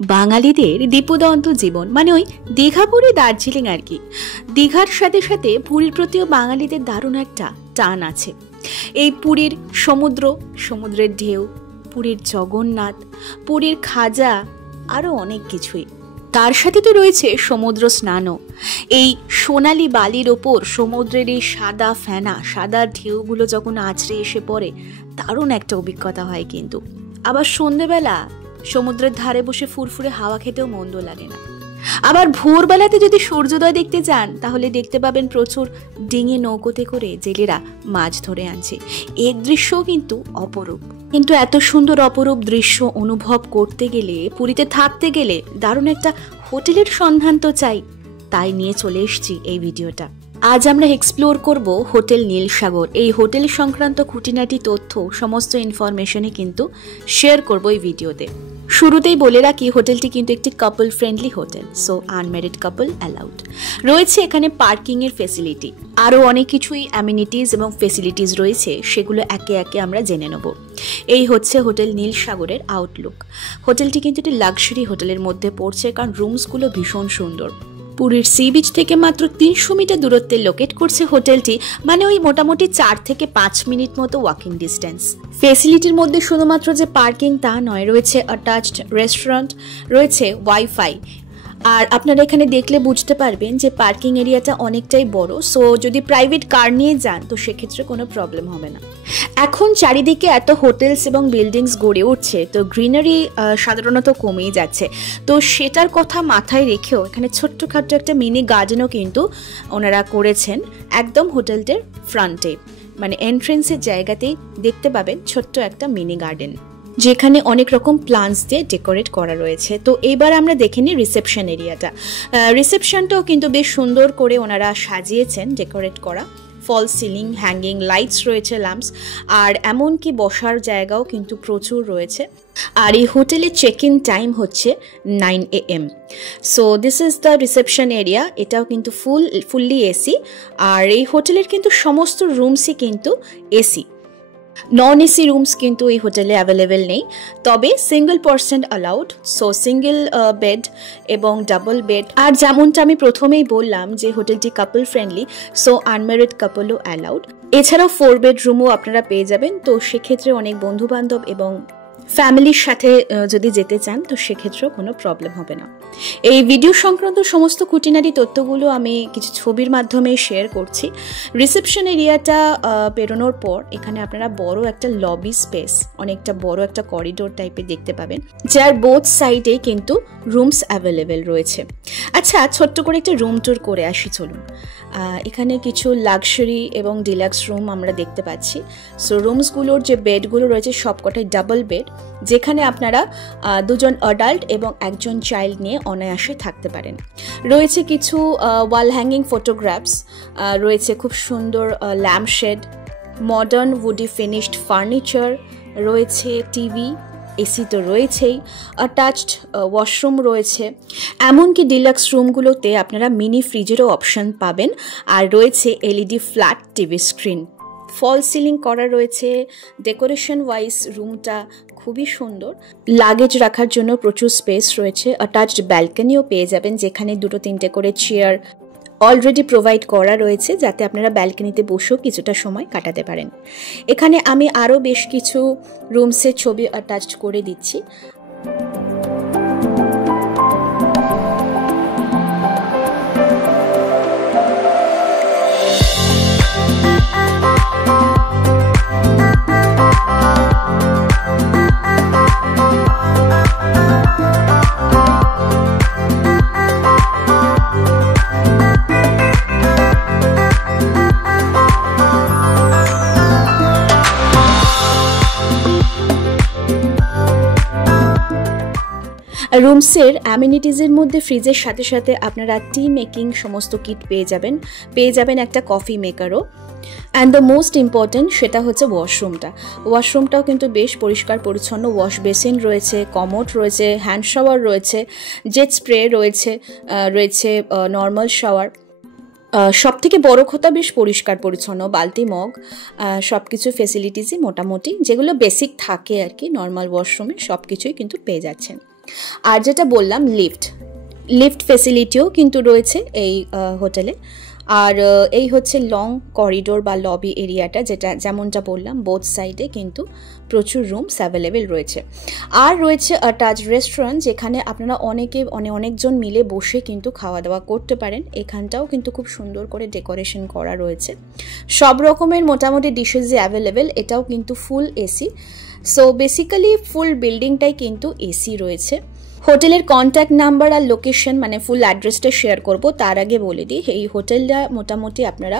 বাঙালিদের দীপদন্ত জীবন মানে ওই দীঘা পুরী দার্জিলিং আর কি। দীঘার সাথে সাথে পুরীর প্রতিও বাঙালিদের দারুণ একটা টান আছে। এই পুরীর সমুদ্র, সমুদ্রের ঢেউ, পুরীর জগন্নাথ, পুরীর খাজা, আরও অনেক কিছুই। তার সাথে তো রয়েছে সমুদ্র স্নানও। এই সোনালি বালির ওপর সমুদ্রের এই সাদা ফেনা, সাদা ঢেউগুলো যখন আছড়ে এসে পড়ে, দারুণ একটা অভিজ্ঞতা হয় কিন্তু। আবার সন্ধেবেলা সমুদ্রের ধারে বসে ফুরফুরে হাওয়া খেতেও মন্দ লাগে না। আবার ভোরবেলাতে যদি সূর্যোদয় দেখতে যান তাহলে দেখতে পাবেন প্রচুর ডিঙি নৌকোতে করে জেলেরা মাছ ধরে আনছে। এর দৃশ্যও কিন্তু অপরূপ। কিন্তু এত সুন্দর অপরূপ দৃশ্য অনুভব করতে গেলে, পুরীতে থাকতে গেলে দারুণ একটা হোটেলের সন্ধান তো চাই। তাই নিয়ে চলে এসেছি এই ভিডিওটা। আজ আমরা এক্সপ্লোর করব হোটেল নীলসাগর। এই হোটেল সংক্রান্ত খুঁটিনাটি তথ্য, সমস্ত ইনফরমেশনই কিন্তু শেয়ার করব এই ভিডিওতে। শুরুতেই বলে রাখি, হোটেলটি কিন্তু একটি couple friendly hotel, so unmarried couple allowed. রয়েছে এখানে পার্কিং এর ফেসিলিটি, আরও অনেক কিছুই অ্যামিনিটিস এবং ফেসিলিটিস রয়েছে, সেগুলো একে একে আমরা জেনে নেব। এই হচ্ছে হোটেল নীলসাগরের আউটলুক। হোটেলটি কিন্তু একটি লাক্সারি হোটেলের মধ্যে পড়ছে, কারণ রুমসগুলো ভীষণ সুন্দর। পুরীর সি বিচ থেকে মাত্র 300 মিটার দূরত্বে লোকেট করছে হোটেলটি, মানে ওই মোটামুটি 4 থেকে 5 মিনিট মতো ওয়াকিং ডিস্টেন্স। ফেসিলিটির মধ্যে শুধুমাত্র যে পার্কিং তা নয়, রয়েছে অ্যাটাচড রেস্টুরেন্ট, রয়েছে ওয়াইফাই। আর আপনারা এখানে দেখলে বুঝতে পারবেন যে পার্কিং এরিয়াটা অনেকটাই বড়, সো যদি প্রাইভেট কার নিয়ে যান তো সেক্ষেত্রে কোনো প্রবলেম হবে না। এখন চারিদিকে এত হোটেলস এবং বিল্ডিংস গড়ে উঠছে, তো গ্রিনারি সাধারণত কমেই যাচ্ছে। তো সেটার কথা মাথায় রেখেও এখানে ছোট্টখাট্ট একটা মিনি গার্ডেনও কিন্তু ওনারা করেছেন একদম হোটেলটার ফ্রন্টে, মানে এন্ট্রেন্সের জায়গাতেই দেখতে পাবেন ছোট্ট একটা মিনি গার্ডেন, যেখানে অনেক রকম প্লান্টস দিয়ে ডেকোরেট করা রয়েছে। তো এইবার আমরা দেখে নিই রিসেপশন এরিয়াটা। রিসেপশনটাও কিন্তু বেশ সুন্দর করে ওনারা সাজিয়েছেন, ডেকোরেট করা। ফল সিলিং, হ্যাঙ্গিং লাইটস রয়েছে, ল্যাম্পস, আর এমনকি বসার জায়গাও কিন্তু প্রচুর রয়েছে। আর এই হোটেলের চেক ইন টাইম হচ্ছে 9 AM। So this is the reception area. এটাও কিন্তু ফুললি এসি। আর এই হোটেলের কিন্তু সমস্ত রুমসই কিন্তু এসি। নন এসি রুমস কিন্তু এই হোটেলে অ্যাভেলেবেল নেই, তবে single person allowed. So single bed এবং ডাবল বেড। আর যেমনটা আমি প্রথমেই বললাম যে হোটেলটি কাপল ফ্রেন্ডলি, সো আনম্যারিড কাপলও অ্যালাউড। এছাড়াও 4 বেডরুমও আপনারা পেয়ে যাবেন। তো সেক্ষেত্রে অনেক বন্ধু বান্ধব এবং ফ্যামিলির সাথে যদি যেতে চান তো সেক্ষেত্রেও কোনো প্রবলেম হবে না। এই ভিডিও সংক্রান্ত সমস্ত খুঁটিনাটি তথ্যগুলো আমি কিছু ছবির মাধ্যমে শেয়ার করছি। রিসেপশন এরিয়াটা পেরোনোর পর এখানে আপনারা বড় একটা লবি স্পেস, অনেকটা বড় একটা করিডোর টাইপের দেখতে পাবেন, যার বোথ সাইডে কিন্তু রুমস অ্যাভেলেবেল রয়েছে। আচ্ছা, ছোট্ট করে একটা রুম ট্যুর করে আসি চলুন। এখানে কিছু লাক্সারি এবং ডিলাক্স রুম আমরা দেখতে পাচ্ছি। সো রুমসগুলোর যে বেডগুলো রয়েছে সবকটাই ডাবল বেড, যেখানে আপনারা 2জন অ্যাডাল্ট এবং 1জন চাইল্ড নিয়ে অনায়াসে থাকতে পারেন। রয়েছে কিছু ওয়াল হ্যাঙ্গিং ফটোগ্রাফস, রয়েছে খুব সুন্দর lampshade, modern woody finished furniture, রয়েছে টিভি, এসি তো রয়েছেই, অ্যাটাচড ওয়াশরুম রয়েছে। এমনকি ডিলাক্স রুমগুলোতে আপনারা মিনি ফ্রিজেরও অপশন পাবেন। আর রয়েছে এলইডি ফ্ল্যাট টিভি স্ক্রিন, ফল সিলিং করা রয়েছে। ডেকোরেশন ওয়াইজ রুমটা খুবই সুন্দর। লাগেজ রাখার জন্য প্রচুর স্পেস রয়েছে। অ্যাটাচড ব্যালকনিও পেয়ে যাবেন, যেখানে 2-3টে করে চেয়ার অলরেডি প্রোভাইড করা রয়েছে, যাতে আপনারা ব্যালকনিতে বসেও কিছুটা সময় কাটাতে পারেন। এখানে আমি আরও বেশ কিছু রুমসের ছবি অ্যাটাচ করে দিচ্ছি। রুমসের অ্যামিনিটিজের মধ্যে ফ্রিজের সাথে সাথে আপনারা টি মেকিং সমস্ত কিট পেয়ে যাবেন একটা কফি মেকারও। অ্যান্ড দ্য মোস্ট ইম্পর্টেন্ট সেটা হচ্ছে ওয়াশরুমটাও কিন্তু বেশ পরিষ্কার পরিচ্ছন্ন। ওয়াশ বেসিন রয়েছে, কমোড রয়েছে, হ্যান্ড শাওয়ার রয়েছে, জেট স্প্রে রয়েছে, নর্মাল শাওয়ার। সব থেকে বড় কথা বেশ পরিষ্কার পরিচ্ছন্ন, বালতি মগ সব কিছু ফেসিলিটিসই মোটামুটি যেগুলো বেসিক থাকে আর কি নর্মাল ওয়াশরুমে সব কিছুই কিন্তু পেয়ে যাচ্ছেন। আর যেটা বললাম লিফট ফেসিলিটিও কিন্তু রয়েছে এই হোটেলে। আর এই হচ্ছে লং করিডোর বা লবি এরিয়াটা, যেটা যেমনটা বললাম বোথ সাইডে কিন্তু প্রচুর রুমস অ্যাভেলেবেল রয়েছে। আর রয়েছে অ্যাটাচ রেস্টুরেন্ট, যেখানে আপনারা অনেকজন মিলে বসে কিন্তু খাওয়া দাওয়া করতে পারেন। এখানটাও কিন্তু খুব সুন্দর করে ডেকোরেশন করা রয়েছে, সব রকমের মোটামুটি ডিশেসই অ্যাভেলেবেল। এটাও কিন্তু ফুল এসি, সো বেসিক্যালি ফুল বিল্ডিংটাই কিন্তু এসি রয়েছে। হোটেলের কন্ট্যাক্ট নাম্বার আর লোকেশন মানে ফুল অ্যাড্রেসটা শেয়ার করব, তার আগে বলে দিই এই হোটেলটা মোটামুটি আপনারা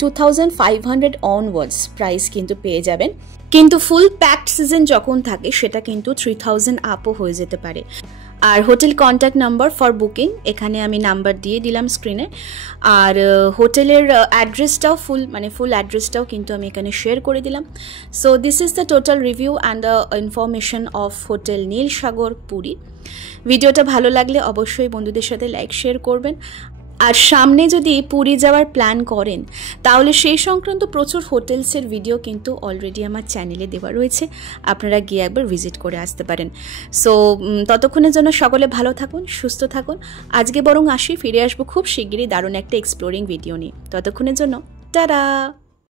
2500 অনওয়ার্ডস প্রাইস কিন্তু পেয়ে যাবেন, কিন্তু ফুল প্যাকড সিজন যখন থাকে সেটা কিন্তু 3000 আপও হয়ে যেতে পারে। আর hotel contact number for booking এখানে আমি নাম্বার দিয়ে দিলাম স্ক্রিনে। আর হোটেলের অ্যাড্রেসটাও ফুল অ্যাড্রেসটাও কিন্তু আমি এখানে শেয়ার করে দিলাম। So this is the total review and the information of hotel Nilsagar Puri. ভিডিওটা ভালো লাগলে অবশ্যই বন্ধুদের সাথে লাইক শেয়ার করবেন। আর সামনে যদি পুরী যাওয়ার প্ল্যান করেন তাহলে সেই সংক্রান্ত প্রচুর হোটেলসের ভিডিও কিন্তু অলরেডি আমার চ্যানেলে দেওয়া রয়েছে, আপনারা গিয়ে একবার ভিজিট করে আসতে পারেন। সো ততক্ষণের জন্য সকলে ভালো থাকুন, সুস্থ থাকুন। আজকে বরং আসি, ফিরে আসবো খুব শিগগিরই দারুণ একটা এক্সপ্লোরিং ভিডিও নিয়ে। ততক্ষণের জন্য টাটা।